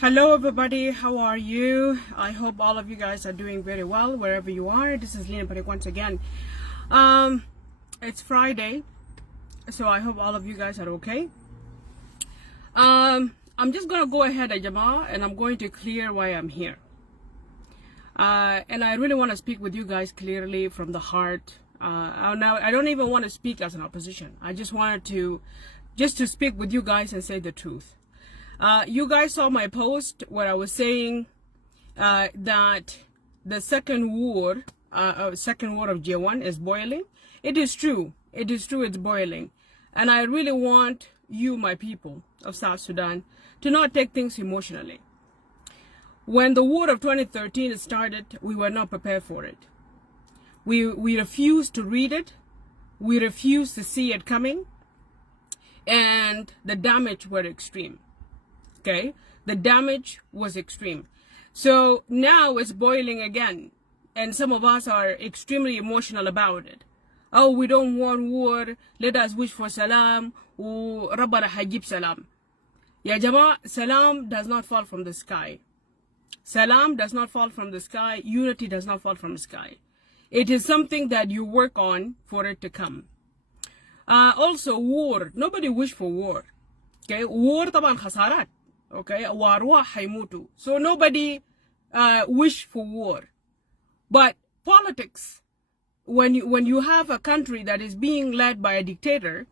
Hello everybody, how are you? I hope all of you guys are doing very well wherever you are. This is Lina Parek once again. It's Friday, so I hope all of you guys are okay. I'm just gonna go ahead, Ajama, and I'm going to clear why I'm here. And I really want to speak with you guys clearly from the heart. Now I don't even want to speak as an opposition. I just wanted to speak with you guys and say the truth. You guys saw my post where I was saying that the second war of J1 is boiling. It is true. It is true. It's boiling. And I really want you, my people of South Sudan, to not take things emotionally. When the war of 2013 started, we were not prepared for it. We refused to read it. We refused to see it coming. And the damage were extreme. Okay, the damage was extreme. So now it's boiling again, and some of us are extremely emotional about it. Oh, we don't want war. Let us wish for salam. Rabbana hajib salam. Ya Jama, salam does not fall from the sky. Salam does not fall from the sky. Unity does not fall from the sky. It is something that you work on for it to come. Also, war. Nobody wish for war. Okay, war طبعا خسارات. Okay, وأرواح هيموتوا. So nobody wish for war. But politics, when you have a country that is being led by a dictator,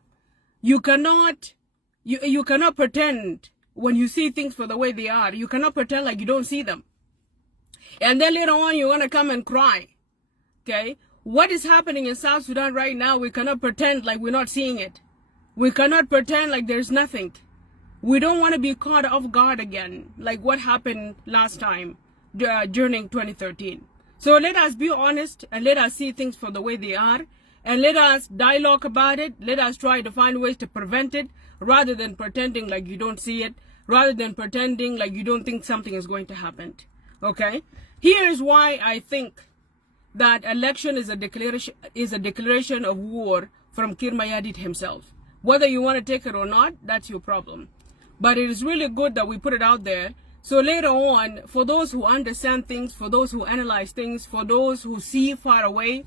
you cannot pretend when you see things for the way they are. You cannot pretend like you don't see them. And then later on you want to come and cry. Okay? What is happening in South Sudan right now, we cannot pretend like we're not seeing it. We cannot pretend like there's nothing. We don't want to be caught off guard again, like what happened last time during 2013. So let us be honest and let us see things for the way they are, and let us dialogue about it. Let us try to find ways to prevent it, rather than pretending like you don't see it, rather than pretending like you don't think something is going to happen. Okay? Here's why I think that election is a declaration of war from Kiir himself. Whether you want to take it or not, that's your problem. But it is really good that we put it out there. So later on, for those who understand things, for those who analyze things, for those who see far away,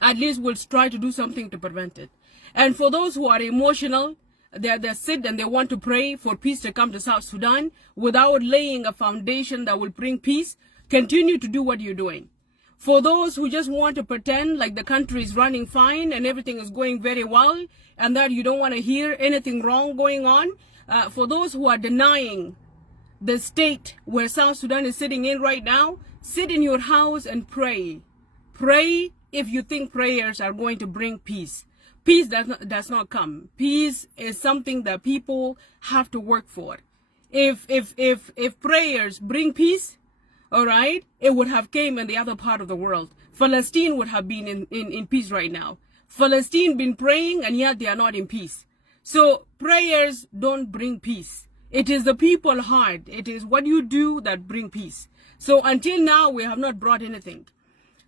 at least we'll try to do something to prevent it. And for those who are emotional, they sit and they want to pray for peace to come to South Sudan without laying a foundation that will bring peace, continue to do what you're doing. For those who just want to pretend like the country is running fine and everything is going very well and that you don't want to hear anything wrong going on, for those who are denying the state where South Sudan is sitting in right now, sit in your house and pray. Pray if you think prayers are going to bring peace. Peace does not come. Peace is something that people have to work for. If prayers bring peace, all right, it would have came in the other part of the world. Palestine would have been in peace right now. Palestine been praying and yet they are not in peace. So prayers don't bring peace. It is the people heart. It is what you do that bring peace. So until now, we have not brought anything.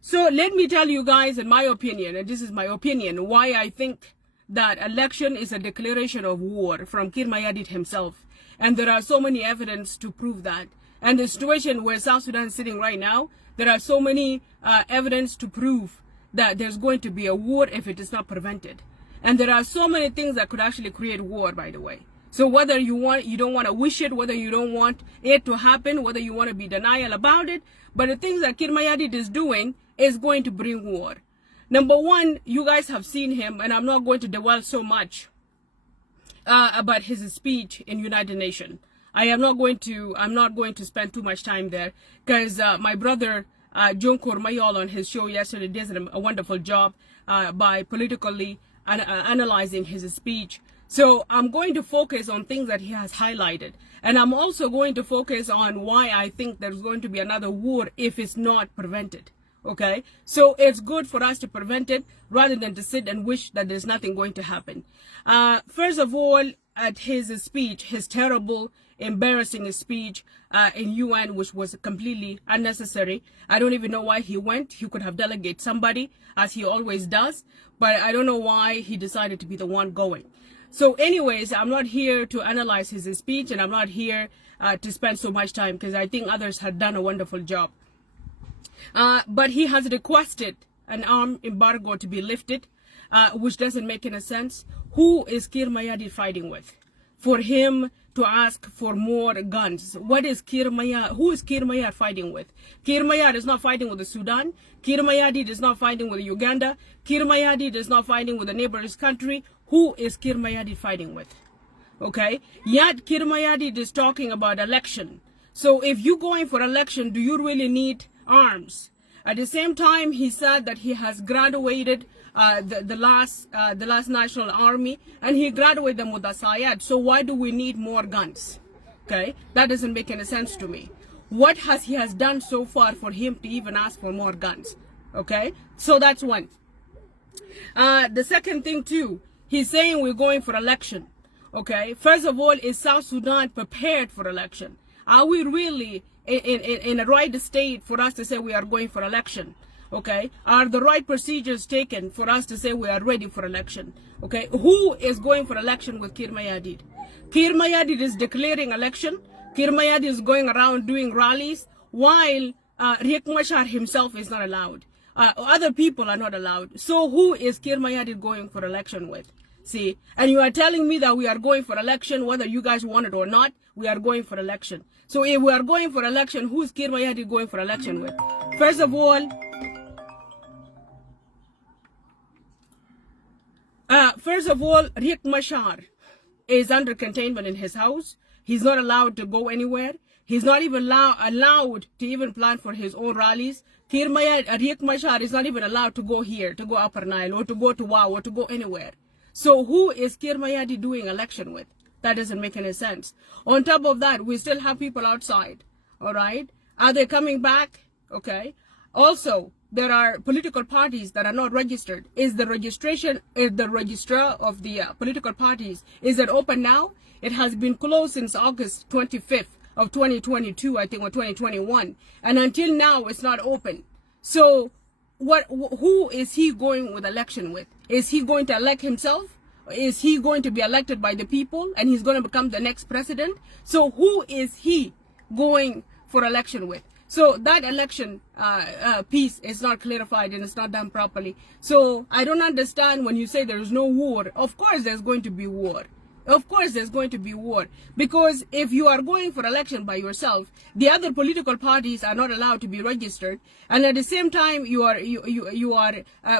So let me tell you guys, in my opinion, and this is my opinion, why I think that election is a declaration of war from Kiir himself. And there are so many evidence to prove that. And the situation where South Sudan is sitting right now, there are so many evidence to prove that there's going to be a war if it is not prevented. And there are so many things that could actually create war, by the way. So whether you don't want to wish it, whether you don't want it to happen, whether you want to be denial about it, but the things that Kiir is doing is going to bring war. Number one, you guys have seen him, and I'm not going to dwell so much about his speech in United Nations. I'm not going to spend too much time there because my brother John Kormayol on his show yesterday did a wonderful job by politically analyzing his speech. So I'm going to focus on things that he has highlighted. And I'm also going to focus on why I think there's going to be another war if it's not prevented. Okay? So it's good for us to prevent it rather than to sit and wish that there's nothing going to happen. First of all, at his speech, his terrible, embarrassing speech in UN, which was completely unnecessary. I don't even know why he went. He could have delegated somebody, as he always does. But I don't know why he decided to be the one going. So anyways, I'm not here to analyze his speech, and I'm not here to spend so much time because I think others had done a wonderful job. But he has requested an arm embargo to be lifted, which doesn't make any sense. Who is Kiir Mayardit fighting with? For him to ask for more guns. What is Kiir Mayardit? Who is Kiir Mayardit fighting with? Kiir Mayardit is not fighting with the Sudan. Kiir Mayardit is not fighting with Uganda. Kiir Mayardit is not fighting with the neighboring country. Who is Kiir Mayardit fighting with? Okay? Yet Kiir Mayardit is talking about election. So if you're going for election, do you really need arms? At the same time, he said that he has graduated the last National Army, and he graduated the Mudasayat. So why do we need more guns? Okay, that doesn't make any sense to me. What he has done so far for him to even ask for more guns? Okay, so that's one. The second thing too, he's saying we're going for election. Okay, first of all, is South Sudan prepared for election? Are we really in a right state for us to say we are going for election? Okay, are the right procedures taken for us to say we are ready for election? Okay, who is going for election with Kiir Mayardit? Kiir Mayardit is declaring election. Kiir Mayardit is going around doing rallies while Riek Machar himself is not allowed. Other people are not allowed. So who is Kiir Mayardit going for election with? See, and you are telling me that we are going for election, whether you guys want it or not, we are going for election. So if we are going for election, who is Kiir Mayardit going for election with? First of all, Riek Machar is under containment in his house. He's not allowed to go anywhere. He's not even allowed to even plan for his own rallies. Riek Machar is not even allowed to go here, to go Upper Nile, or to go to Wow, or to go anywhere. So who is Kiir Mayardit doing election with? That doesn't make any sense. On top of that, we still have people outside. All right? Are they coming back? Okay. Also, there are political parties that are not registered. Is the registrar of the political parties, is it open now? It has been closed since August 25th of 2022, I think, or 2021. And until now, it's not open. So who is he going with election with? Is he going to elect himself? Is he going to be elected by the people and he's going to become the next president? So who is he going for election with? So that election piece is not clarified and it's not done properly. So I don't understand when you say there is no war. Of course there's going to be war. Of course there's going to be war. Because if you are going for election by yourself, the other political parties are not allowed to be registered. And at the same time, you are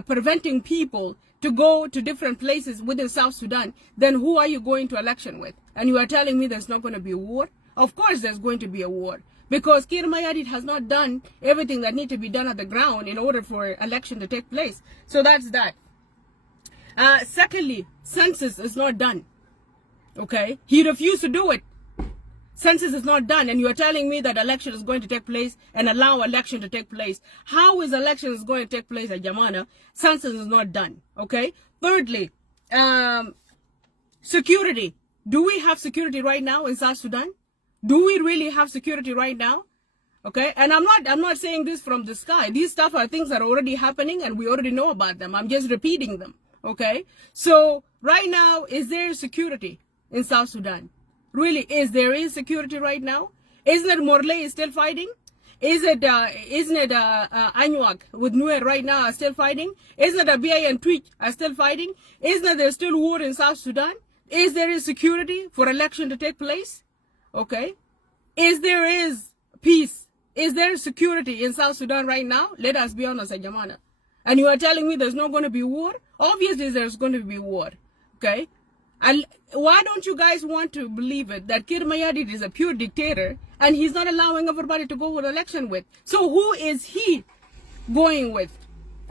preventing people to go to different places within South Sudan. Then who are you going to election with? And you are telling me there's not going to be a war? Of course there's going to be a war. Because Kiir Mayardit has not done everything that needs to be done at the ground in order for election to take place. So that's that. Secondly, census is not done. Okay? He refused to do it. Census is not done, and you are telling me that election is going to take place and allow election to take place. How is election is going to take place at Yamana? Census is not done. Okay? Thirdly, security. Do we have security right now in South Sudan? Do we really have security right now? Okay, and I'm not saying this from the sky. These stuff are things that are already happening and we already know about them. I'm just repeating them. Okay, so right now, is there security in South Sudan? Really, is there insecurity right now? Isn't it Morley still fighting? Isn't it Anuak with Nuer right now are still fighting? Isn't it Abiy and Twitch are still fighting? Isn't it there still war in South Sudan? Is there insecurity for election to take place? Okay, is there peace? Is there security in South Sudan right now? Let us be honest, Jamana. And you are telling me there's not going to be war? Obviously, there's going to be war. Okay, and why don't you guys want to believe it that Kiir Mayardit is a pure dictator and he's not allowing everybody to go with election with? So who is he going with?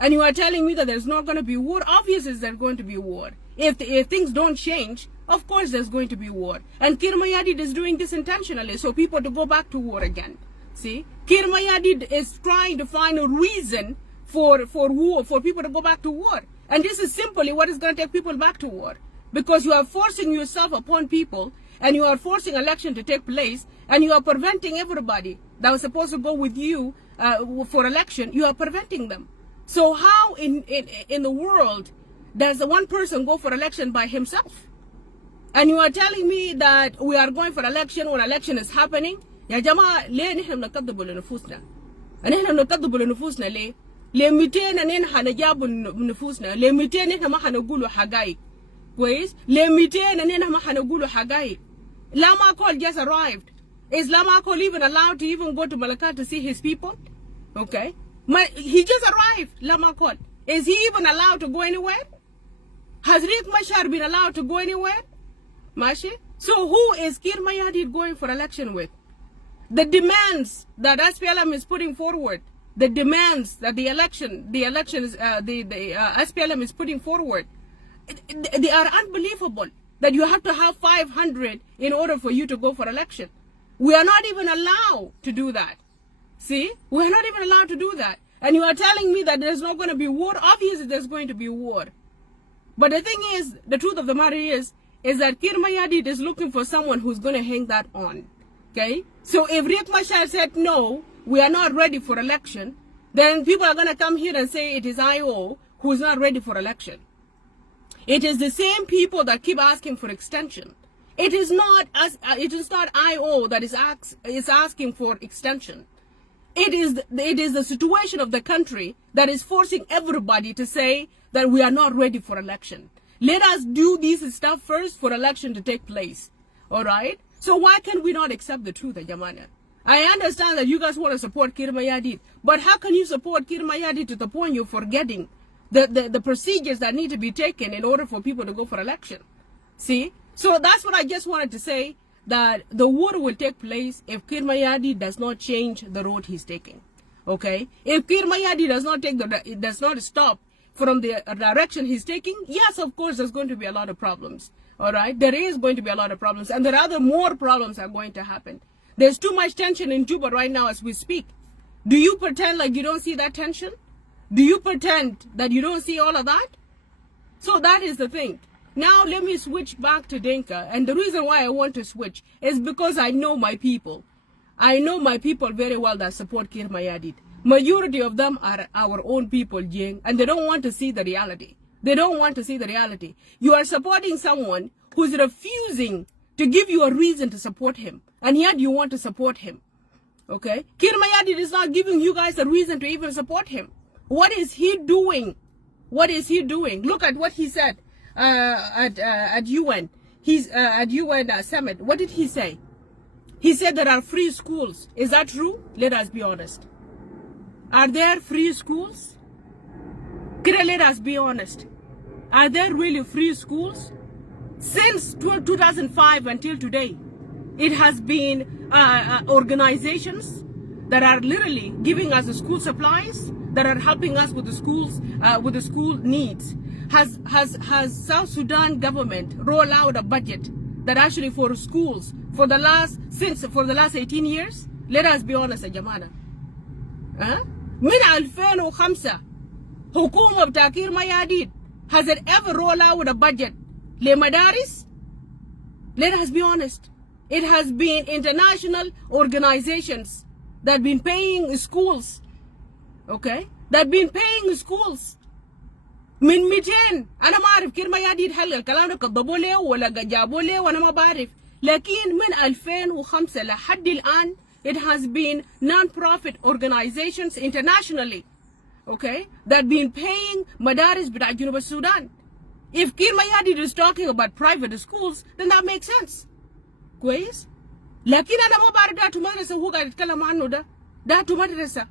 And you are telling me that there's not going to be war? Obviously, there's going to be war. If things don't change, of course there's going to be war. And Kiir Mayardit is doing this intentionally so people to go back to war again. See? Kiir Mayardit is trying to find a reason for war, for people to go back to war. And this is simply what is going to take people back to war. Because you are forcing yourself upon people and you are forcing election to take place and you are preventing everybody that was supposed to go with you for election, you are preventing them. So how in the world does one person go for election by himself? And you are telling me that we are going for election when election is happening. يا جماعة ليه نحن بنكذب لنفوسنا؟ نحن بنكذب لنفوسنا ليه؟ ليه 200 نحن حنجاب نفوسنا؟ ليه 200 نحن ما حنقولوا حقائق؟ كويس؟ ليه 200 نحن ما حنقولوا حقائق؟ Lama Call just arrived. Is Lama Call even allowed to even go to Malacca to see his people? Okay. He just arrived, Lama Call. Is he even allowed to go anywhere? Has Riek Machar been allowed to go anywhere? Mashi? So who is Kiir Mayardit going for election with? The demands that SPLM is putting forward, the demands that the SPLM is putting forward, they are unbelievable. That you have to have 500 in order for you to go for election. We are not even allowed to do that. See? We are not even allowed to do that. And you are telling me that there's not going to be war? Obviously there's going to be war. But the thing is, the truth of the matter is that Kiir Mayardit is looking for someone who's going to hang that on. Okay? So if Riek Machar said, no, we are not ready for election, then people are going to come here and say it is IO who is not ready for election. It is the same people that keep asking for extension. It is not IO that is asking for extension. It is the situation of the country that is forcing everybody to say that we are not ready for election. Let us do this stuff first for election to take place. All right? So why can we not accept the truth, Jamana? I understand that you guys want to support Kiir Mayardit, but how can you support Kiir Mayardit to the point you're forgetting the procedures that need to be taken in order for people to go for election? See? So that's what I just wanted to say, that the war will take place if Kiir Mayardit does not change the road he's taking. Okay? If Kiir Mayardit does not stop from the direction he's taking, yes, of course, there's going to be a lot of problems. All right? There is going to be a lot of problems, and there are other more problems are going to happen. There's too much tension in Juba right now as we speak. Do you pretend like you don't see that tension? Do you pretend that you don't see all of that? So that is the thing. Now let me switch back to Denka. And the reason why I want to switch is because I know my people. I know my people very well that support Kiir Mayardit. Majority of them are our own people, Jing, and they don't want to see the reality. They don't want to see the reality. You are supporting someone who's refusing to give you a reason to support him, and yet you want to support him. Okay? Kiir Mayardit is not giving you guys a reason to even support him. What is he doing? What is he doing? Look at what he said at UN. He's at UN summit. What did he say? He said there are free schools. Is that true? Let us be honest. Are there free schools? Let us be honest. Are there really free schools? Since 2005 until today, it has been organizations that are literally giving us the school supplies, that are helping us with the schools, with the school needs. Has South Sudan government rolled out a budget that actually for schools for the last 18 years? Let us be honest, Jamana. من 2005 حكومة بتاع كير Mayardit, has it ever rolled out a budget لمدارس? Let us be honest. It has been international organizations that have been paying schools. Okay? That been paying schools. من 200 أنا ما أعرف كير Mayardit هل الكلام ده كذبوا له ولا جابوا له وأنا ما بعرف. لكن من 2005 لحد الآن it has been non-profit organizations internationally, okay, that been paying madaris بتاع جنوب السودان. If Kiir Mayardit is talking about private schools, then that makes sense. كويس؟ لكن أنا ما بعرف ده مدرسة هو قاعد يتكلم عنه ده مدرسة.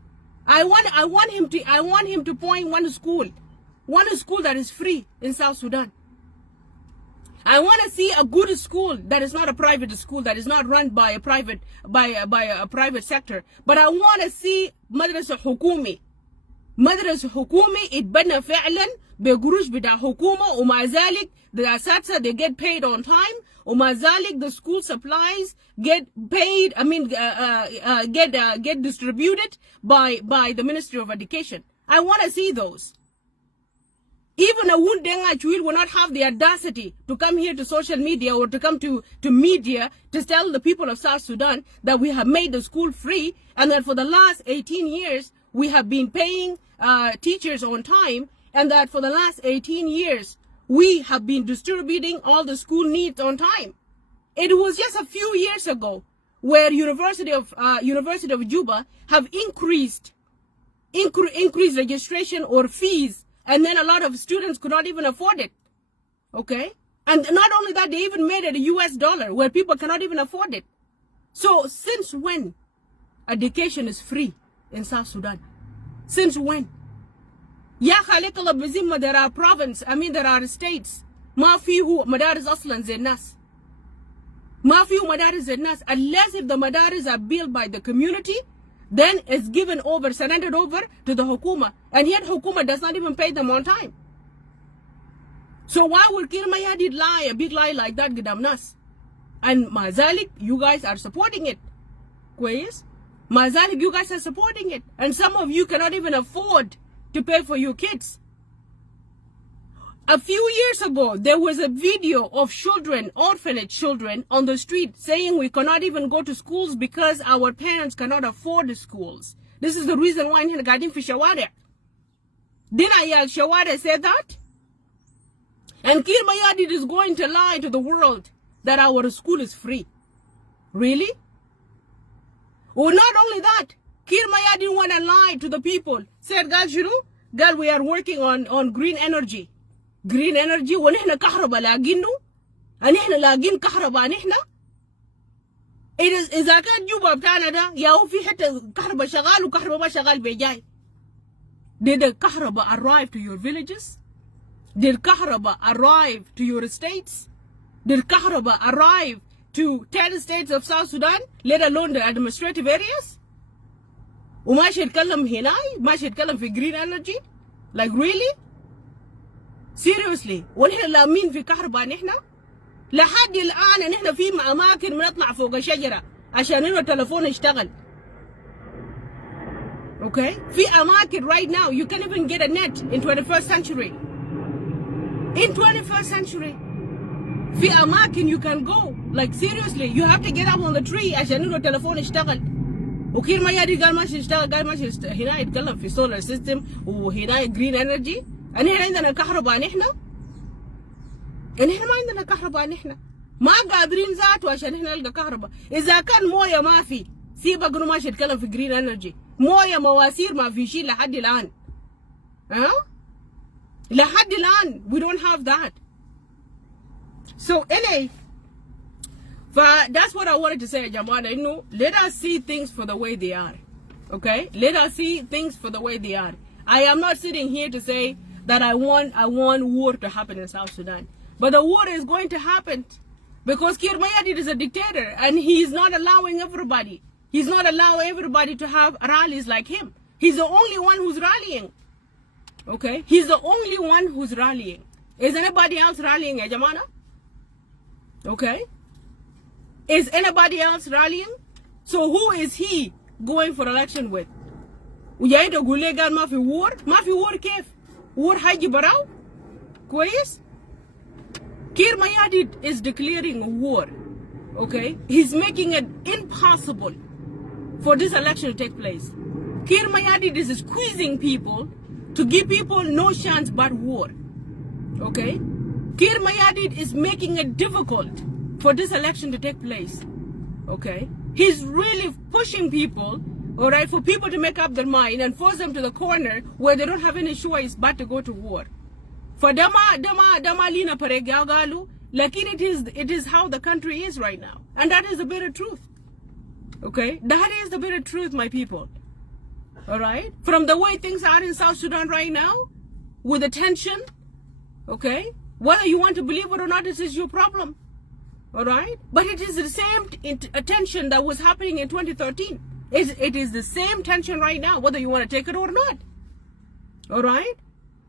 I want him to point one school that is free in South Sudan. I want to see a good school that is not a private school, that is not run by a private sector. But I want to see مدرسة حكومي. مدرسة حكومي اتبنى فعلا بقروش بتاع حكومة ومع ذلك the asatsa they get paid on time ومع ذلك the school supplies get paid, get distributed by the Ministry of Education. I want to see those. Even a Wundenga Chuil will not have the audacity to come here to social media or to come to media to tell the people of South Sudan that we have made the school free and that for the last 18 years we have been paying teachers on time, and that for the last 18 years we have been distributing all the school needs on time. It was just a few years ago where University of Juba have increased registration or fees, and then a lot of students could not even afford it. Okay? And not only that, they even made it a US dollar where people cannot even afford it. So since when education is free in South Sudan? Since when? Ya khaliq Allah bizimma, there are there are states ما فيه مدارس أصلا زي الناس. ما فيه مدارس زي الناس. Unless if the madaris are built by the community, then it's given over, surrendered over to the hukuma. And yet hukuma does not even pay them on time. So why would Kiir Mayardit lie, a big lie like that, Gidam Nas? And Mazalik, you guys are supporting it. Kwayes? Mazalik, you guys are supporting it. And some of you cannot even afford to pay for your kids. A few years ago, there was a video of children, orphanage children, on the street saying we cannot even go to schools because our parents cannot afford the schools. This is the reason why in Gadim fi Shawara. Didn't Ayal Shawara say that? And Kiir Mayardit is going to lie to the world that our school is free. Really? Well, not only that, Kiir Mayardit want to lie to the people. Said, God, we are working on green energy. Green energy, ونحن كهرباء لاقينه، ونحن لاقين كهرباء نحن. إذا كان جوبا بتاعنا ده يا هو في حتة كهرباء شغال وكهرباء ما شغال بيجاي. Did the كهرباء arrive to your villages? Did كهرباء arrive to your states? Did كهرباء arrive to 10 states of South Sudan, let alone the administrative areas? وماشي يتكلم هنا، ماشي يتكلم في green energy? Like really? Seriously, ونحن لامين في كهرباء نحن لحد الآن نحن في أماكن بنطلع فوق شجرة عشان إنه التلفون يشتغل. Okay? في أماكن right now you can't even get a net in 21st century. In 21st century, في أماكن you can go. Like seriously, you have to get up on the tree عشان إنه التلفون يشتغل. وكير ما يدري قال ماشي يشتغل، قال ماشي هنا يتكلم في solar system وهنا green energy. أن إحنا عندنا كهرباء نحن؟ أن إحنا ما عندنا كهرباء نحن؟ ما قادرين ذاته عشان إحنا نلقى كهرباء. إذا كان موية ما في، سيبك إنه ماشي يتكلم في جرين إنرجي. موية مواسير ما في شيء لحد الآن. لحد الآن we don't have that. So anyway, that's what I wanted to say, Jamana. You know, let us see things for the way they are. Okay? Let us see things for the way they are. I am not sitting here to say that I want war to happen in South Sudan. But the war is going to happen because Kiir Mayardit is a dictator and he's not allowing everybody. He's not allowing everybody to have rallies like him. He's the only one who's rallying. Okay? He's the only one who's rallying. Is anybody else rallying, Jamana? Okay? Is anybody else rallying? So who is he going for election with? وجاي تقول لي قال ما في war؟ ما في war كيف؟ war هيجي براو؟ كويس؟ Kiir Mayardit is declaring a war. Okay? He's making it impossible for this election to take place. Kiir Mayardit is squeezing people to give people no chance but war. Okay? Kiir Mayardit is making it difficult for this election to take place. Okay? He's really pushing people, all right, for people to make up their mind and force them to the corner where they don't have any choice but to go to war. For dama Lina Parek galu, like it is how the country is right now. And that is the bitter truth. Okay? That is the bitter truth, my people. All right? From the way things are in South Sudan right now, with the tension, okay? Whether you want to believe it or not, this is your problem. All right? But it is the same tension that was happening in 2013. It is the same tension right now, whether you want to take it or not. All right?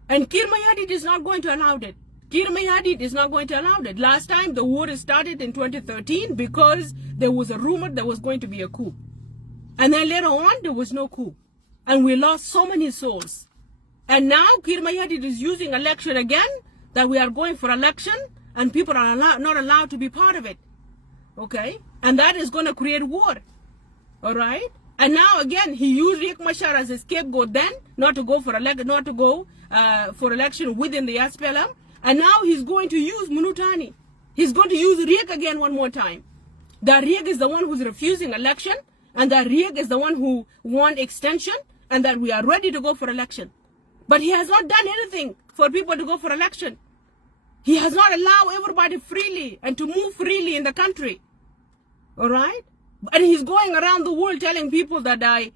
And Kiir Mayardit is not going to allow it. Kiir Mayardit is not going to allow it. Last time the war started in 2013 because there was a rumor there was going to be a coup. And then later on, there was no coup. And we lost so many souls. And now Kiir Mayardit is using election again, that we are going for election and people are not allowed to be part of it. Okay? And that is going to create war. All right? And now again, he used Riek Machar as a scapegoat then, not to go for election within the SPLM. And now he's going to use Munutani. He's going to use Riek again one more time. That Riek is the one who's refusing election, and that Riek is the one who won extension, and that we are ready to go for election. But he has not done anything for people to go for election. He has not allowed everybody freely and to move freely in the country. All right? And he's going around the world telling people that I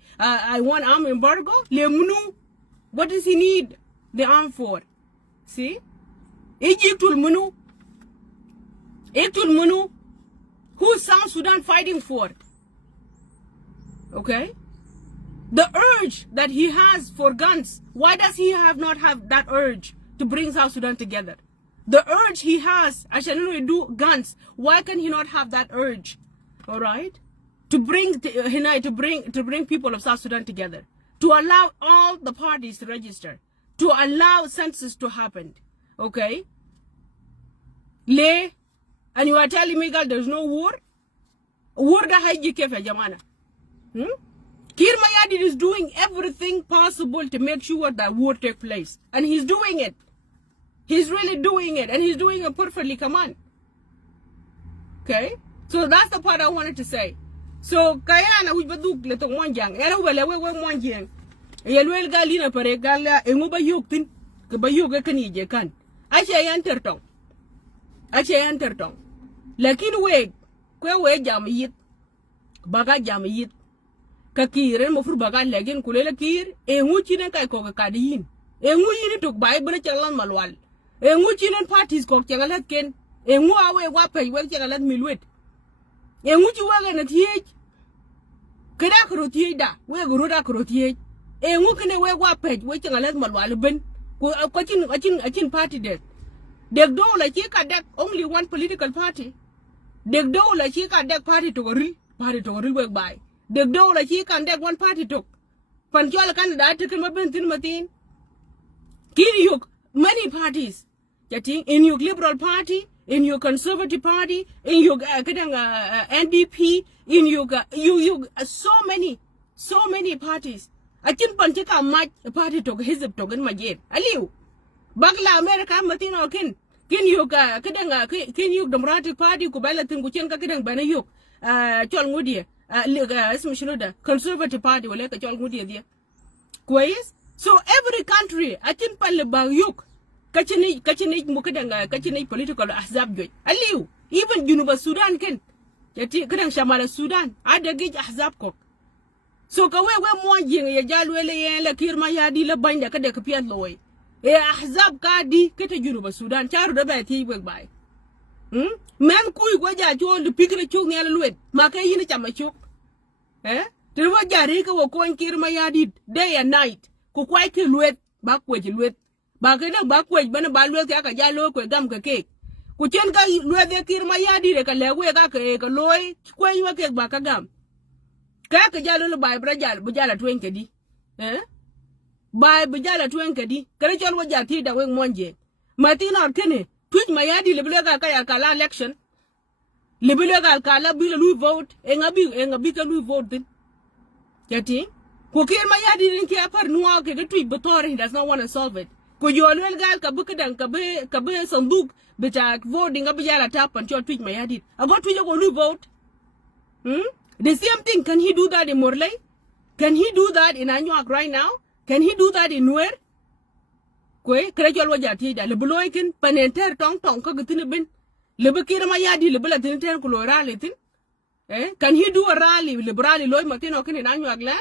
want arm embargo. What does he need the arm for? See? Egyptul Munu. Who's South Sudan fighting for? Okay? The urge that he has for guns, why does he not have that urge to bring South Sudan together? The urge he has, I shall not do guns, why can he not have that urge? All right? To bring people of South Sudan together, to allow all the parties to register, to allow census to happen. Okay? And you are telling me that there's no war? War da haiji kefe jamana. Kiir Mayadit is doing everything possible to make sure that war take place. And he's doing it. He's really doing it. And he's doing it perfectly, come on. Okay? So that's the part I wanted to say. So, kaya na hujbaduk letong monjang. Era wala wewang monjang. Yelwel ga Lina Parek gala engo bayuk tin. Kabayuk ka kanije kan. Asya yan tertong. Lakin weg. Kwe weg jam yit. Baga jam yit. Ka Kiir mo fur baga legen kulela Kiir. Engo chinen kay ko kadiyin. Engo yini tok bay bana chalan malwal. Engo chinen parties ko changalat ken. Engo awe wapay weg changalat milwet. Engo chi waga na tiej. Kada kro tiej da. We guru da kro tiej. Engo kene we wapay we changalat malwal ben. Ko achin party det. Deg do la chi ka dek only one political party. Deg do la chi ka dek party to goril we bay. Deg do la chi ka dek one party to. Panchol Canada taken mabentin matin. Kiir many parties. Getting in your Liberal Party, in your Conservative Party, in your NDP, in your so many parties. I can panchika match a party to his token majen. Aliu. Bagla America Matino kin you Democratic Party kubala tinguchen ka kidang banayuk chol ngudi ismishnoda Conservative Party wala ka chol ngudi dia. Kwais? So every country atin palle bayuk kachini mukadang political ahzab joy. Aliu even Junuba Sudan ken yati kadang Shamala Sudan ada gij ahzab ko. So kawe we mo jing ya jalwele ye la Kiir Mayadit la banya kada ka piat loy. Ahzab kadi kete Junuba Sudan charu da ba ti wek bai. Men kuy go ja chol de pikre chok ne la luet ma kay yini chama chok. Te wa jari ka wo kon Kiir Mayadit day and night ku kwai ke luet ba kwe ji luet ba ke na ba kwe bana ba luet ka ja lo ko gam ka ke ku chen ka luet de Kiir Mayadit ka lewe ka ke ka loy kwe wa ke ba ka gam ka ja lo ba bra ja bu ja la twen ke di. By Bujala Twankadi, Karachal Wajati da wing monje. Martina Kene, Twitch Mayadi, Libilaga Kala election. Libilaga Kala Bill Louis vote, and a big Louis vote. Yeti? Kukir Mayadi didn't care for Noak, a tweet, but he does not want to solve it. Could you all gal Kabukadan Kabe Sanduk, but voting a Bujala tap and your tweet Mayadi? I got to Louis vote. The same thing, can he do that in Morley? Can he do that in Anuak right now? Can he do that in where? Kwe, Krajol Wajati, the Lebuloikin, Panenter Tong ka Gutinibin, Lebukira Mayadi, Lebula Tinter Coloralitin? Can he do a rally with Liberali Loy Martinokin in Anuak land?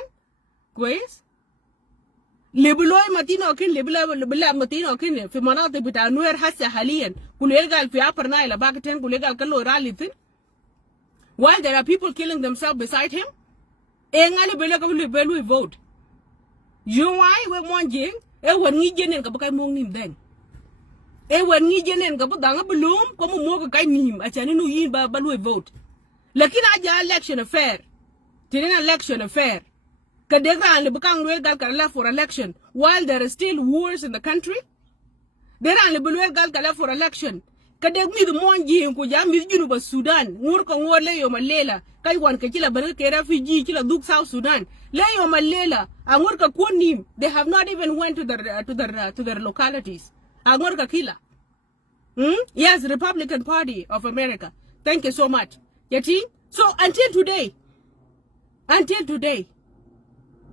Quays? Lebuloy Martinokin, Lebula Martinokin, Fimanate Bitanuer Hassa Halian, Kulegal Fiapar Nile, Bakaten, Kulegal Kaloralitin? While there are people killing themselves beside him? Engali Belaka vote. You why we want jing? When ni jenen ka bakay mong nim deng. When ni jenen ka budanga belum, ko mo ka kay nim at yan no yin ba baluy vote. Lakin aja election affair. Tinin election affair. Kadegra le bakang wel gal kala for election while there are still wars in the country. There are le bulwel gal kala for election. Kadeg mi the mon jing ko jam mi Junuba Sudan. Ngur ko ngor le yo malela. Kay wan ka kila ban ka refugee kila duk South Sudan. Leo Malela, Angurka Kunim, they have not even went to their localities. Angurka Kila. Yes, Republican Party of America. Thank you so much. Yeti? So until today,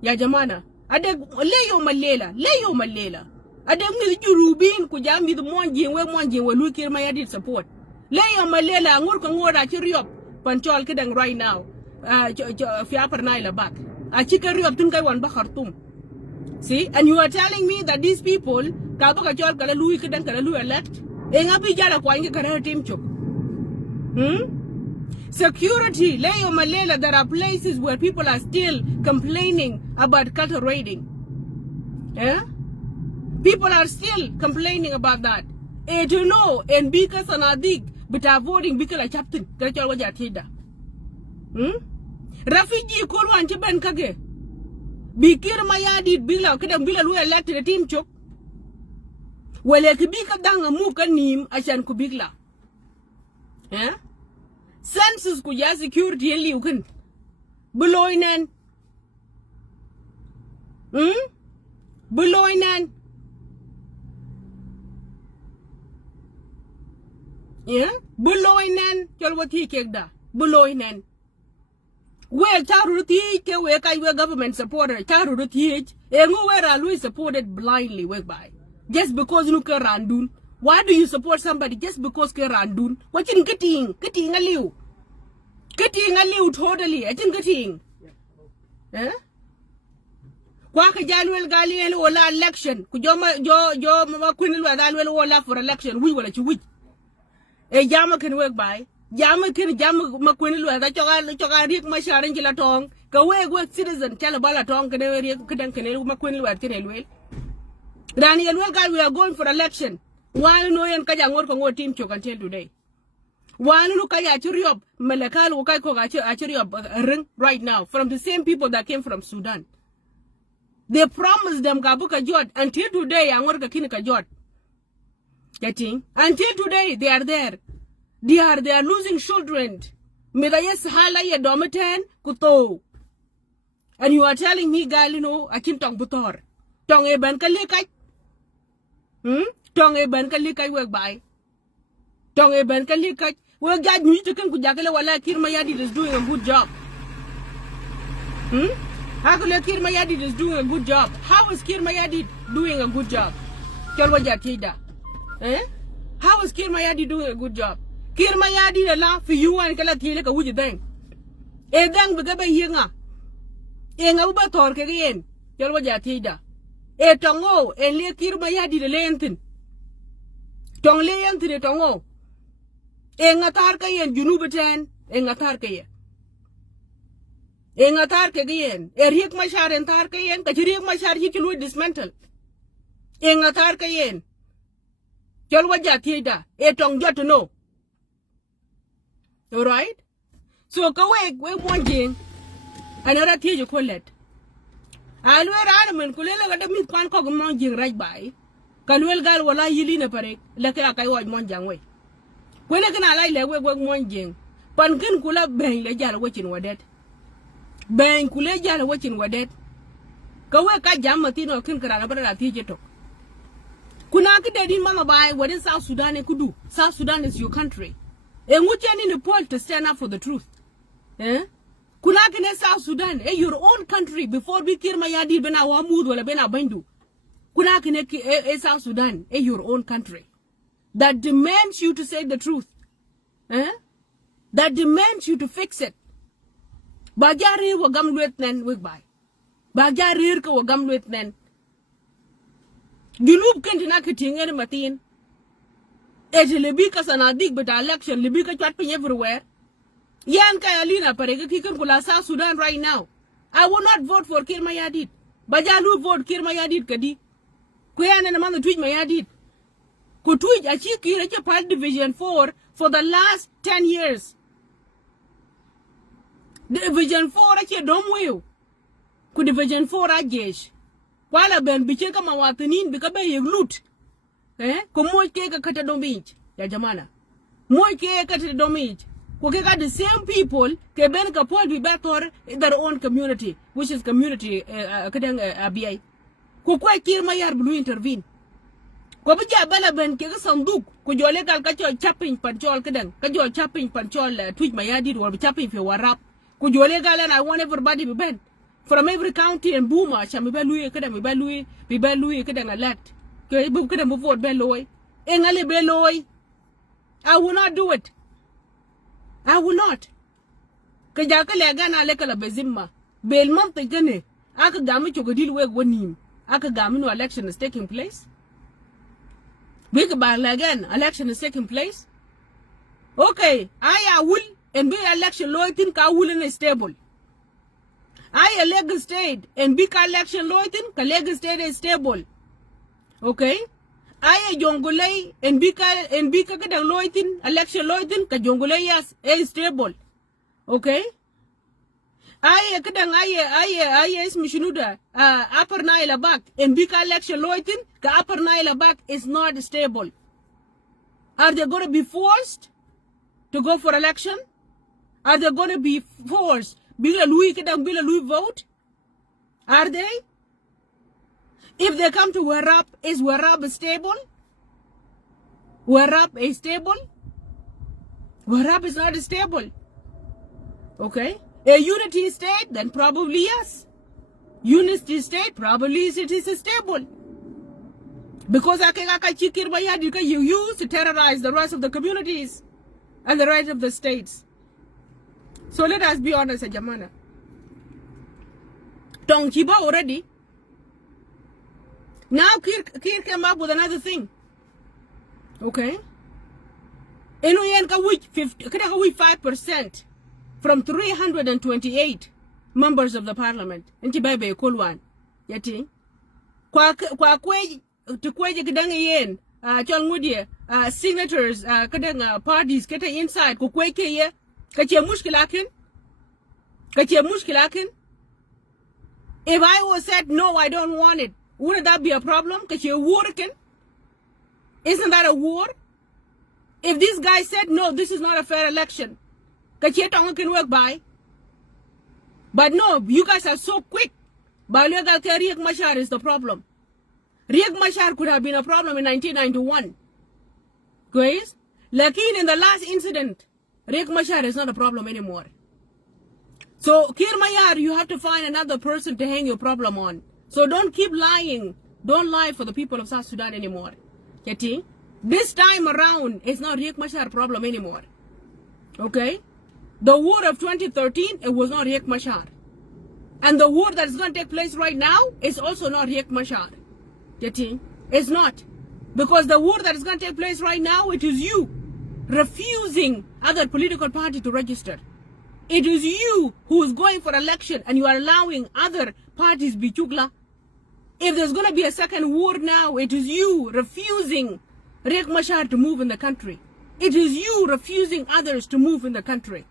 ya jamana, leyo malela. Ade mi jurubin kujam mi monjing we lukir mayadit support. Leyo malela ngur ko ngora chiriop panchol kedang right now. Fiapar naila back. A chikariop tun kai wan ba Khartoum. See, and you are telling me that these people kabaka chol kala lui kedang kala lui elect. Engapi jala kwa inge kara team chok. Security, Leo Malela, there are places where people are still complaining about cattle raiding. Yeah? People are still complaining about that. And you know, and because an adik, but avoiding because a captain, Kachal Wajatida. Refugee Kuru and Chiban Kage. Bikir Mayadi Bila, Kadam Bila who elected a team chok. Well, a Kibika Danga Muka Nim, Ashan Kubigla. Yeah? Census kuya security you can beloinan beloinan yeah beloinan chalwati kegda beloinan we charuti ke we kai we government supporter charuti engu we ra lui supported blindly we by just because nu ka randun. Why do you support somebody just because ke randun? What in getting aliu? Getting aliu totally. I think getting. Eh? Kwa ka Januel Gali wala election. Kujoma jo mama kwinil wa dalwel wala for election. We wala chuwi. E jama can work by. Jama makwinil wa da choga rik masharan kila tong. Ka we citizen chala bala tong kene rik kedang kene makwinil wa kene lwel. Daniel Welgal, we are going for election. Why no yan kaya ngor ko team chok until today? Why no kaya achuriop melekal ukay ko achuriop ring right now from the same people that came from Sudan. They promised them kabuka jot until today angor ka kini ka jot. Getting until today they are there. They are losing children. Medayes hala ye dometen kuto. And you are telling me galino akim tong butor. Tong e ban kalikai. Tong e ban kalikai work by. Tong e ban kalikai. Well, God needs to come kujakale wala Kiir Mayadit is doing a good job. Hakule Kiir Mayadit is doing a good job. How is Kiir Mayadit doing a good job? How is Kiir Mayadit doing a good job? Kiir Mayadit la for you and kala tile ka wuji dang. E dang baga ba yenga. E nga ba tor ke yen. Yalwa jatida. E tongo e le Kiir Mayadit le entin. Tong le entin e tongo. E nga tar ka yen junubeten e nga tar ka yen. E nga tar ka yen. E riek mashar en tar ka yen. Ka riek mashar hikilu dismantle. E nga tar ka yen. Yalwa jatida. E tong jot no. Alright? So ka we mwajing. Another teacher call it. Alwe radaman kulela gada mit kwan ko mwajing right by. Kalwel gal wala Lina Parek. Lake akay waj mwanjang we. Kwene kana lai lewe mwanjing. Pan kin kula bang le jala wachin wadet. Bang kule jala wachin wadet. Ka we ka jam matino kin karana bara teacher tok. Kuna kidedi mama bai what in South Sudan kudu. South Sudan is your country. And what you need the Paul to stand up for the truth. Kuna kine South Sudan, your own country before we Kiir Mayadit bena wamud wala bena bandu. Kuna kine South Sudan, your own country. That demands you to say the truth. That demands you to fix it. Bajari wagam luetnen wigbai. Bajari ka wagam luetnen. Ginub kantina kitingere matin. It libika sanadik but election libika chatping everywhere. Yan kaya Lina Parek kikan kula South Sudan right now. I will not vote for Kiir Mayadit. Bajalu vote Kiir Mayadit kadi. Kuyan na man tweet Mayadit. Ku tweet achi Kiir achi part Division 4 for the last 10 years. Division 4 achi domweo. Ku Division 4 ajesh. Wala ben biche kama watinin bikabe yeglut. Ko moy ke ka kata domij ya jamana moy ke kata domij ko ke got the same people ke ben ka pol bi bator their own community which is community kadang abi ko Kiir Mayar blue intervene ko bija bala ben ke sanduk ko jole gal ka cho chapin panchol kedang ka jo chapin panchol tuj mayadi or chapin fe warap ko jole gal and I want everybody to ben from every county and Buma chami be lui kedang be lui kedang elect ke bu kedang bu vote be loy engale be loy. I will not do it. I will not. Kajaka lega na leka la bezimma bel month gane aka gamu to deal with wonim aka gamu no election is taking place. Big bang again, election is taking place. Okay, I will and be election loyalty ka will in stable. I a legal state and be election loyalty ka legal state is stable. Okay, I a jongole and be ka loyalty election loyalty ka jongole yes is stable. Okay. I is mishinuda upper Nile back and big election loyalty ka upper Nile back is not stable. Are they going to be forced to go for election? Are they going to be forced bila Louis vote? Are they? If they come to Warab, is Warab stable? Warab is stable? Warab is not stable. Okay. A unity state, then probably yes. Unity state, probably it is stable. Because you use to terrorize the rest of the communities and the rest of the states. So let us be honest, Jamana. Tongiba already. Now Kiir came up with another thing. Okay. And we 5%. From 328 members of the parliament. Nchi bebe kulwan. Yati. Kwa kwe kidang yen. Chol ngudie. Senators kadang parties kata inside. Kukwe keye. Kachia mushkilakin. If I was said no, I don't want it. Wouldn't that be a problem? Kachia working. Isn't that a war? If this guy said no, this is not a fair election. Kachietonga can work by. But no, you guys are so quick. Balegal Riek Machar is the problem. Riek Machar could have been a problem in 1991. Guys, Lakin in the last incident, Riek Machar is not a problem anymore. So, Kiir Mayar, you have to find another person to hang your problem on. So don't keep lying. Don't lie for the people of South Sudan anymore. Getting? This time around, it's not Riek Machar problem anymore. Okay? The war of 2013, it was not Riek Machar. And the war that is going to take place right now is also not Riek Machar. Getting? It's not. Because the war that is going to take place right now, it is you refusing other political party to register. It is you who is going for election and you are allowing other parties be chukla. If there's going to be a second war now, it is you refusing Riek Machar to move in the country. It is you refusing others to move in the country.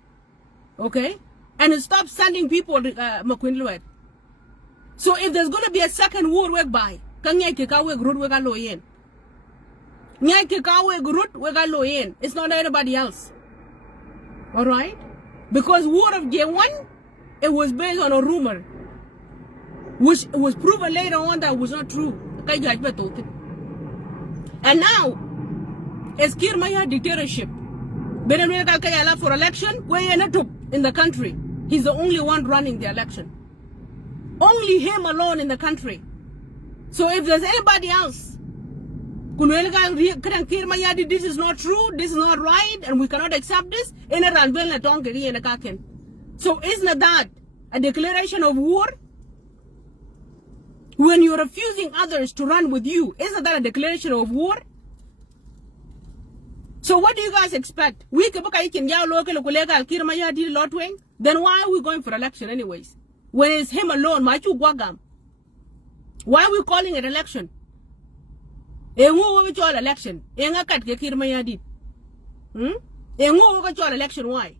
Okay? And stop sending people to So if there's going to be a second war whereby, it's not anybody else. Alright? Because war of J1, it was based on a rumor, which was proven later on that was not true. And now, it's Kiir Mayar dictatorship. For election, in the country. He's the only one running the election. Only him alone in the country. So if there's anybody else, this is not true, this is not right, and we cannot accept this, so isn't that a declaration of war? When you're refusing others to run with you, isn't that a declaration of war? So what do you guys expect? Then why are we going for election anyways? When it's him alone, why are we calling it election? Election. Election why?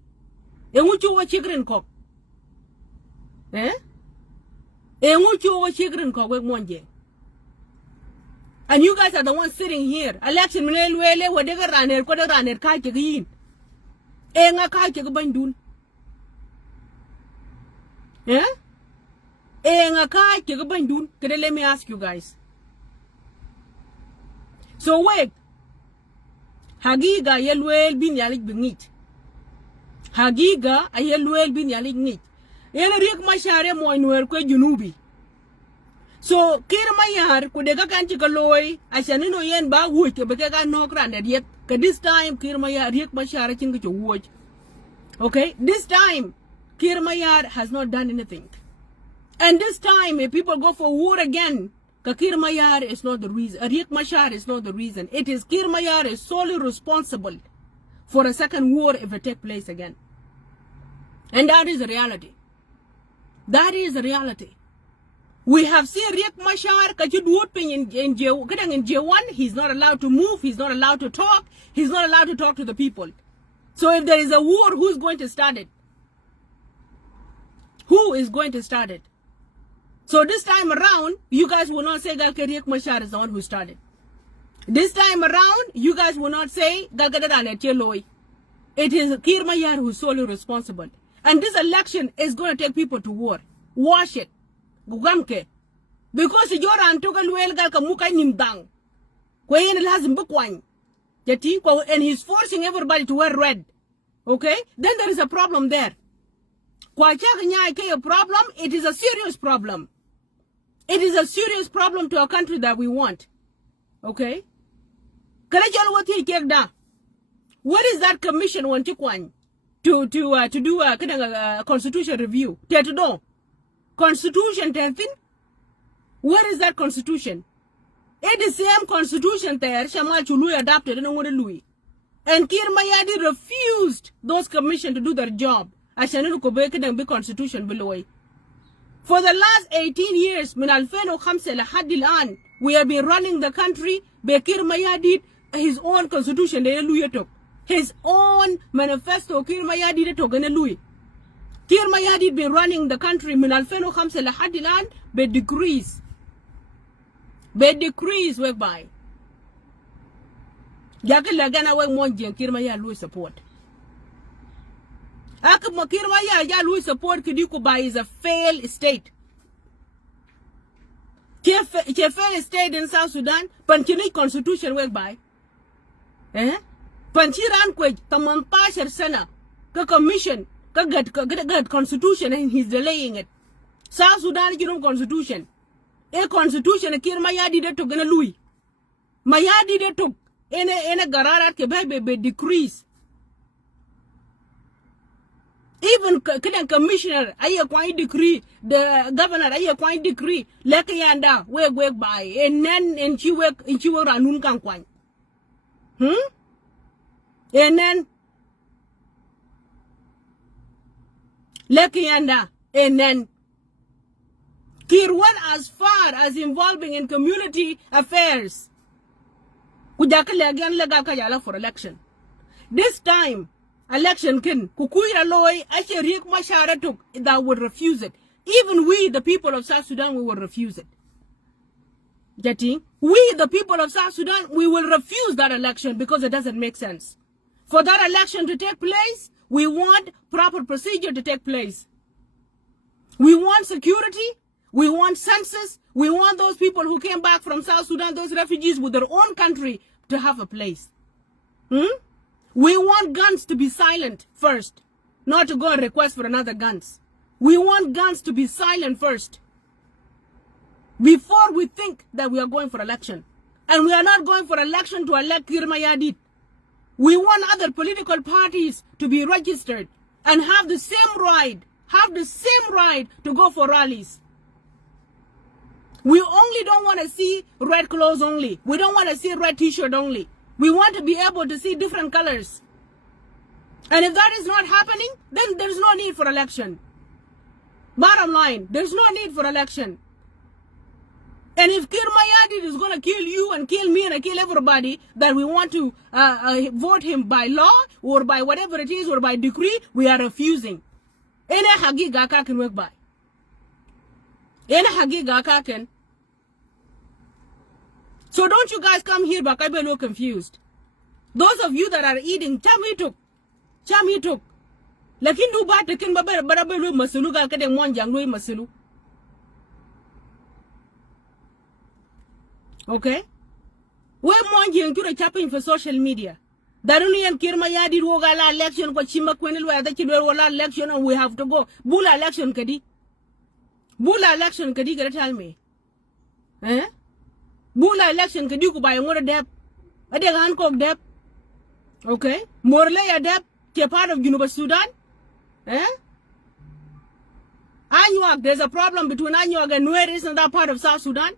And you guys are the ones sitting here. Election let me ask you guys. So wait. Hagiga yelwel bin yalik bingit. Hagiga ayelwel bin yalik nit. Yana riek mashare mo inwer kwe junubi. So Kiir Mayar kudega kanchi kaloy ashanino yen ba wuch ke beka no grande yet. This time Kiir Mayar riek mashare chingi to wuch. Okay, this time Kiir Mayar has not done anything. And this time if people go for war again, Kiir Mayar is not the reason. Riek Machar is not the reason. It is Kiir Mayar is solely responsible for a second war if it takes place again. And that is the reality. That is the reality. We have seen Riek Machar in J1. He's not allowed to move. He's not allowed to talk. He's not allowed to talk to the people. So if there is a war, who's going to start it? Who is going to start it? So this time around, you guys will not say that Riek Machar is the one who started. This time around, you guys will not say that it is Kiir Mayar who is solely responsible. And this election is going to take people to war. Wash it. Because you're on Nimdang. And he's forcing everybody to wear red. Okay? Then there is a problem there. A problem, it is a serious problem. It is a serious problem to a country that we want. Okay? What is that commission want to do a constitution review? Constitution, what is that constitution? It is the same constitution there, Shamal Chului adopted and Louis. And Kiir Mayadi refused those commission to do their job. Be constitution below. For the last 18 years, we have been running the country. Kiir Mayadi his own constitution. His own manifesto. Kiir Mayadi Kiir Mayadi been running the country. Be decrees. Be decrees whereby. Kiir Mayadi support. Kiir Mayar support Kidikuba is a failed state. Failed state in South Sudan, Panchini constitution whereby. Panchiran Quay, Tamampasher Sena, commission, constitution and he's delaying it. South Sudan constitution. A constitution a Kiir Mayar did to Ganalui. Mayar did to in a Gararat Kebebe decrease. Even commissioner, I quite decree, the governor, I quite decree, Lekayanda, work by, and then in Chiwa Ranun Kankwan. And then Lekayanda, and then Kiir went as far as involving in community affairs. For election. This time, election kin kukuira loy ashe Riek Machar took that would refuse it. Even we, the people of South Sudan, we will refuse it. Getting? We, the people of South Sudan, we will refuse that election because it doesn't make sense. For that election to take place, we want proper procedure to take place. We want security. We want census. We want those people who came back from South Sudan, those refugees with their own country, to have a place. We want guns to be silent first, not to go and request for another guns. We want guns to be silent first, before we think that we are going for election. And we are not going for election to elect Kiir Mayadi. We want other political parties to be registered and have the same right, to go for rallies. We only don't want to see red clothes only. We don't want to see red t-shirt only. We want to be able to see different colors. And if that is not happening, then there's no need for election. Bottom line, there's no need for election. And if Kiir Mayadi is going to kill you and kill me and kill everybody, that we want to vote him by law or by whatever it is or by decree, we are refusing. Ene hagiga kaken work by. Ene hagiga kaken. So don't you guys come here but I be a little confused. Those of you that are eating, cham hituk. Lakin do ba tekin barabalu masulu ga kade monjang lui masulu. Okay? We monjing to the chapping for social media. That only and Kirma Yadi Wogala election, but Chima Quenil, that you will election and we have to go. Bula election, Kadi. Bula election, Kadi, gonna tell me. Eh? Bula election, Kadi, go buy more dep. I did Hancock dep. Okay? Morley a dep, a part of University Sudan. Eh? Anyuak, there's a problem between Anyuak and Nuer, isn't that part of South Sudan?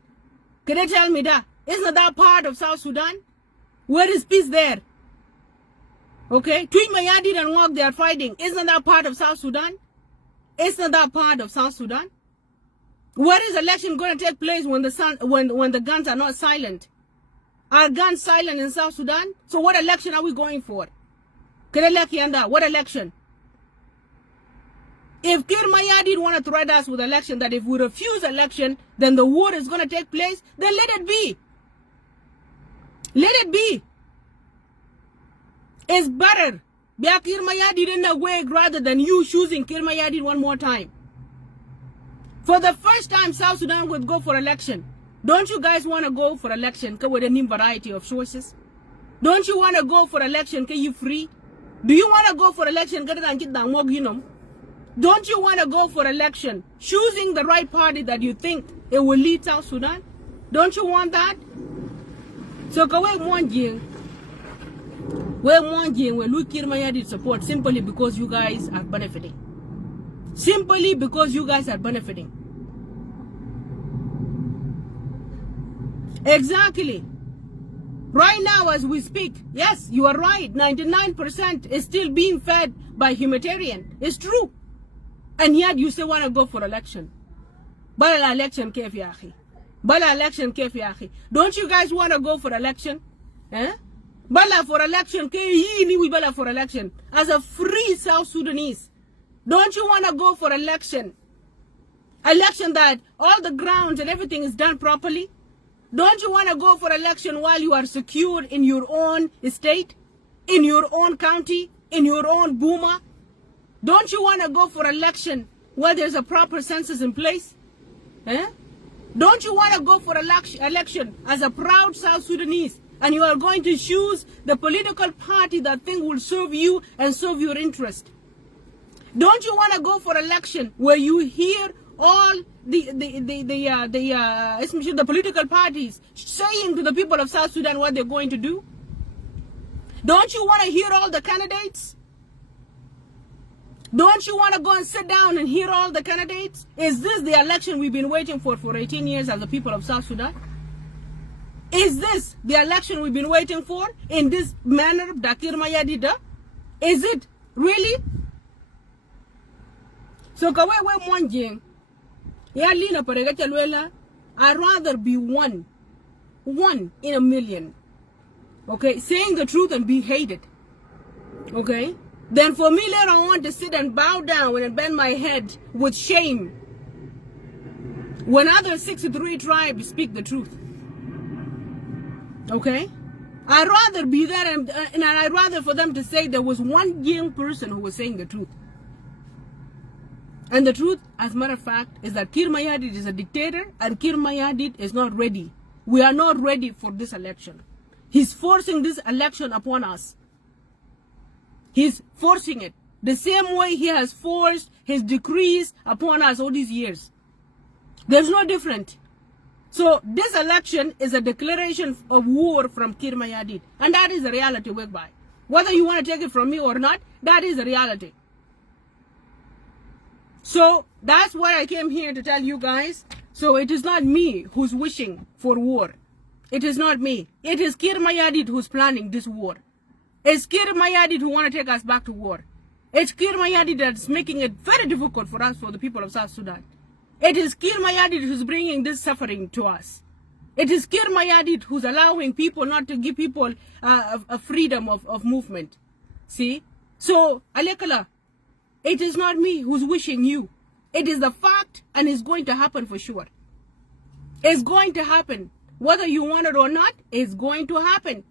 Can they tell me that? Isn't that part of South Sudan? Where is peace there? Okay? Twin Mayadi and Wok, they are fighting. Isn't that part of South Sudan? Isn't that part of South Sudan? Where is election going to take place when the guns are not silent? Are guns silent in South Sudan? So what election are we going for? What election? If Kiir Mayadi want to threaten us with election, that if we refuse election, then the war is going to take place, then let it be. Let it be. It's better. Kiir Mayadi in a way rather than you choosing Kiir Mayadi one more time. For the first time, South Sudan would go for election. Don't you guys want to go for election with a new variety of choices? Don't you want to go for election? Can you free? Do you want to go for election? Don't you want to go for election choosing the right party that you think it will lead South Sudan? Don't you want that? So we're Kiir Mayadi support simply because you guys are benefiting. Simply because you guys are benefiting. Exactly. Right now as we speak, yes, you are right. 99% is still being fed by humanitarian. It's true. And yet you still want to go for election. Bala election kef ya akhi. Bala election kef ya akhi. Don't you guys want to go for election? Eh? Bala for election ke yini we bala for election as a free South Sudanese. Don't you want to go for election? Election that all the grounds and everything is done properly? Don't you want to go for election while you are secure in your own state, in your own county, in your own Buma? Don't you want to go for election where there's a proper census in place? Eh? Don't you want to go for election as a proud South Sudanese and you are going to choose the political party that think will serve you and serve your interest? Don't you want to go for election where you hear all the political parties saying to the people of South Sudan what they're going to do? Don't you want to hear all the candidates? Don't you want to go and sit down and hear all the candidates? Is this the election we've been waiting for 18 years as the people of South Sudan? Is this the election we've been waiting for in this manner, Kiir Mayadi? Is it really? So kawe we monjing. Ya Lina Parek Luela, I'd rather be one in a million. Okay, saying the truth and be hated. Okay? Then for me later on to sit and bow down and bend my head with shame when other 63 tribes speak the truth. Okay? I'd rather be there and I'd rather for them to say there was one young person who was saying the truth. And the truth, as a matter of fact, is that Kiir Mayadi is a dictator and Kiir Mayadi is not ready. We are not ready for this election. He's forcing this election upon us. He's forcing it the same way he has forced his decrees upon us all these years. There's no different. So this election is a declaration of war from Kiir Mayadi. And that is the reality work by. Whether you want to take it from me or not, that is the reality. So that's why I came here to tell you guys. So it is not me who's wishing for war. It is not me. It is Kiir Mayadi who's planning this war. It's Kiir Mayadi who want to take us back to war. It's Kiir Mayadi that's making it very difficult for us, for the people of South Sudan. It is Kiir Mayadi who's bringing this suffering to us. It is Kiir Mayadi who's allowing people not to give people a freedom of movement. See? So, Alekala, it is not me who's wishing you. It is the fact, and it's going to happen for sure. It's going to happen. Whether you want it or not, it's going to happen.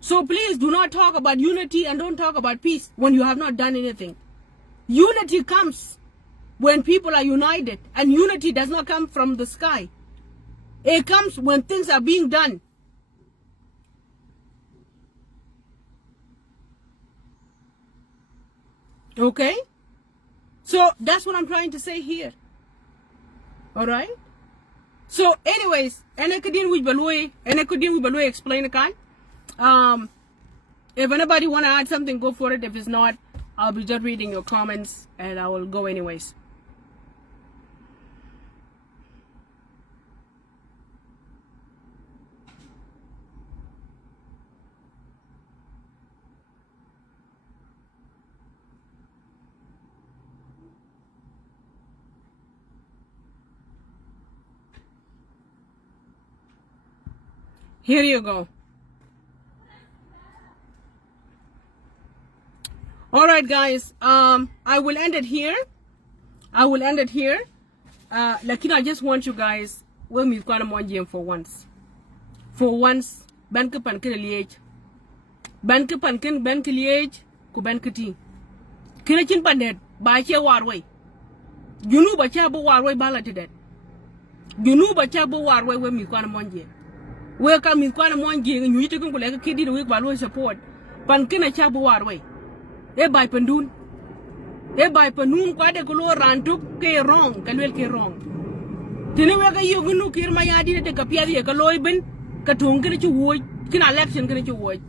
So please do not talk about unity and don't talk about peace when you have not done anything. Unity comes when people are united, and unity does not come from the sky. It comes when things are being done. Okay? So that's what I'm trying to say here. All right? So anyways, and I could deal with Baloi, and I could deal with Baloi explain the kind. If anybody want to add something, go for it. If it's not, I'll be just reading your comments and I will go anyways. Here you go. All right, guys. I will end it here. Like, I just want you guys, when we've got a money for once. For once, bank pan liege. Bank pan bank liege, ku bank ti. Kinachin pandet, ba che warway. You know, ba cha bo warway bala to that. You know, ba cha bo warway when we've got a money. We come in quite a money, and you take like a kid in a week by support. Pankin a cha bo warway. E by Pandun. E by Panun, quite a color and took wrong, Kalwell wrong. Tinawaka you gunu Kiir Mayadi take a piadi, a Kaloiben, Katung can you wood, can election can you wood.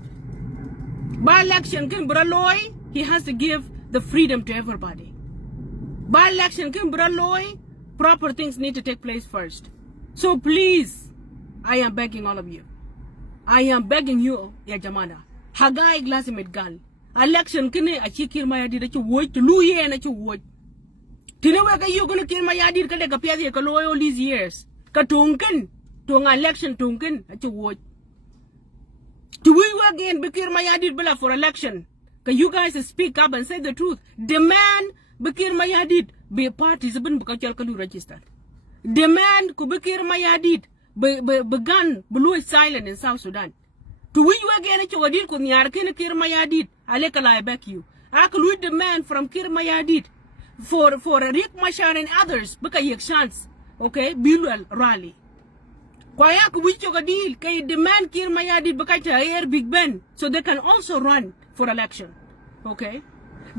By election can Braloy, he has to give the freedom to everybody. By election can Braloy, proper things need to take place first. So please, I am begging all of you. I am begging you, Yajamana. Hagai glasimit gal. Election kene a Kiir Mayadi that you would to Louis and that you would. Tinawaka you gonna Kiir Mayadi Kadekapia Kaloy all these years. Katunken to an election tunken at you would. Do we again Kiir Mayadi Bella for election? Can you guys speak up and say the truth? Demand Kiir Mayadi be a participant because you'll registered. Demand Kiir Mayadi begun blue silent in South Sudan. To we again at your deal with Yarkin Kiir Mayadi. I beg you. I could demand from Kiir Mayadi for Riek Machar and others because you chance. Okay, Bilal rally. Kwayak which you deal can demand Kiir Mayadi because air Big Ben so they can also run for election. Okay?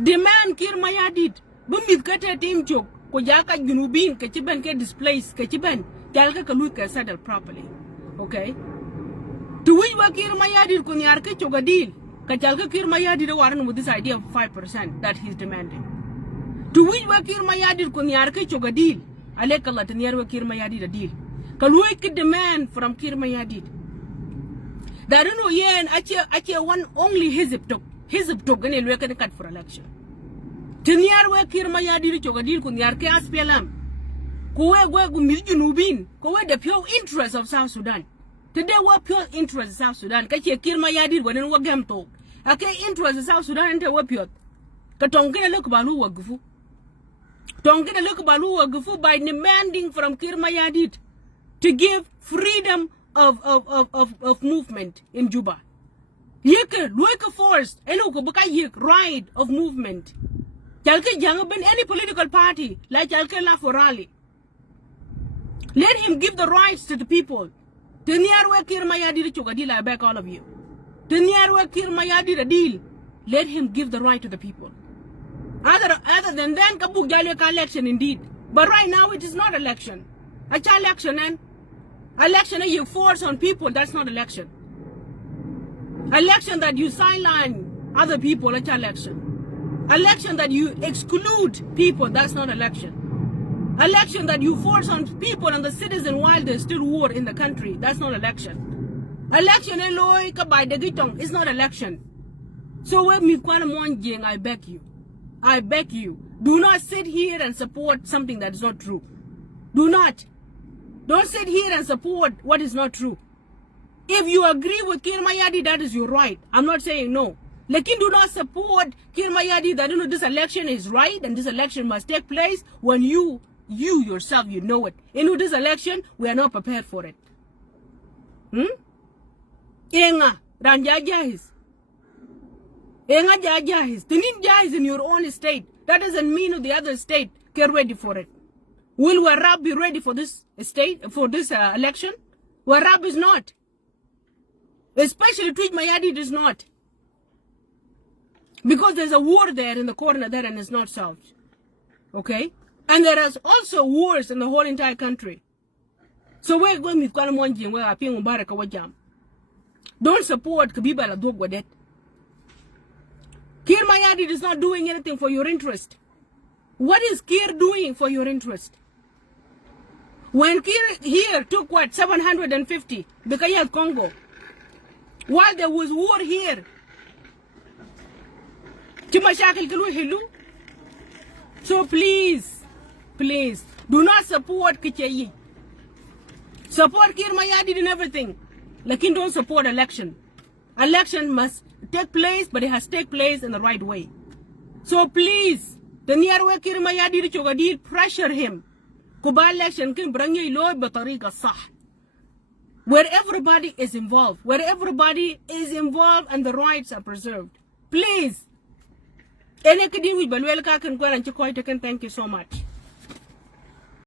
Demand Kiir Mayadi. Bumit kata team chok. Kojaka Junubin, Kachiban get displaced, Kachiban, Jalka Kaluka settle properly. Okay? To which Kiir Mayadi kunyarke choga deal. Kajalka Kiir Mayadi warren with this idea of 5% that he's demanding. To which Kiir Mayadi kunyarke choga deal. Alekala near Kiir Mayadi the deal. Kaluik demand from Kiir Mayadi. That don't know yen ache one only hizip took and he'll cut for election. Tiniar Kiir Mayadi choga deal kunyarke aspialam. Kowe Junubin, Kowe the pure interest of South Sudan. Today what pure interest in South Sudan. Kachi Kiir Mayadi when in Wagam talk. Okay, interest in South Sudan and what pure. Katongina look balu wagufu. Tongina look balu wagufu by demanding from Kiir Mayadi to give freedom of movement in Juba. Yeke, Lueka forced, Enuko Buka Yek, right of movement. Jalke Jangabin any political party, like Jalke La for rally. Let him give the rights to the people. Teniarwe Kiir Mayadi Chogadil, I beg all of you. Teniarwe Kiir Mayadi the deal. Let him give the right to the people. Other than then, Kabuk Jaleka election indeed. But right now it is not election. A child election and election you force on people, that's not election. Election that you sideline other people, a child election. Election that you exclude people, that's not election. Election that you force on people and the citizen while there's still war in the country, that's not election. Election by the gitong is not election. So when me I beg you. I beg you. Do not sit here and support something that is not true. Do not. Don't sit here and support what is not true. If you agree with Kiir Mayadi, that is your right. I'm not saying no. Lekin do not support Kiir Mayadi that this election is right and this election must take place when you yourself, you know it. In this election, we are not prepared for it. Enga, Ranja Jais. Enga Jais. Tinin Jais in your own state. That doesn't mean the other state get ready for it. Will Warab be ready for this state, for this election? Warab is not. Especially Tweet Mayadi is not. Because there's a war there in the corner there and it's not solved. Okay? And there is also wars in the whole entire country. So we're going with Kwalamonji where Aping Mubarak Wajam. Don't support Kabiba la dog with it. Kiir Mayadi is not doing anything for your interest. What is Kiir doing for your interest? When Kiir here took what, 750, Bikayat Congo, while there was war here, so please, please, do not support Kichayi. Support Kiir Mayadi in everything. Lakin don't support election. Election must take place, but it has to take place in the right way. So please, the near way Kiir Mayadi Chogadid, pressure him. Kuba election can bring you low batariga sah. Where everybody is involved, and the rights are preserved. Please. Thank you so much.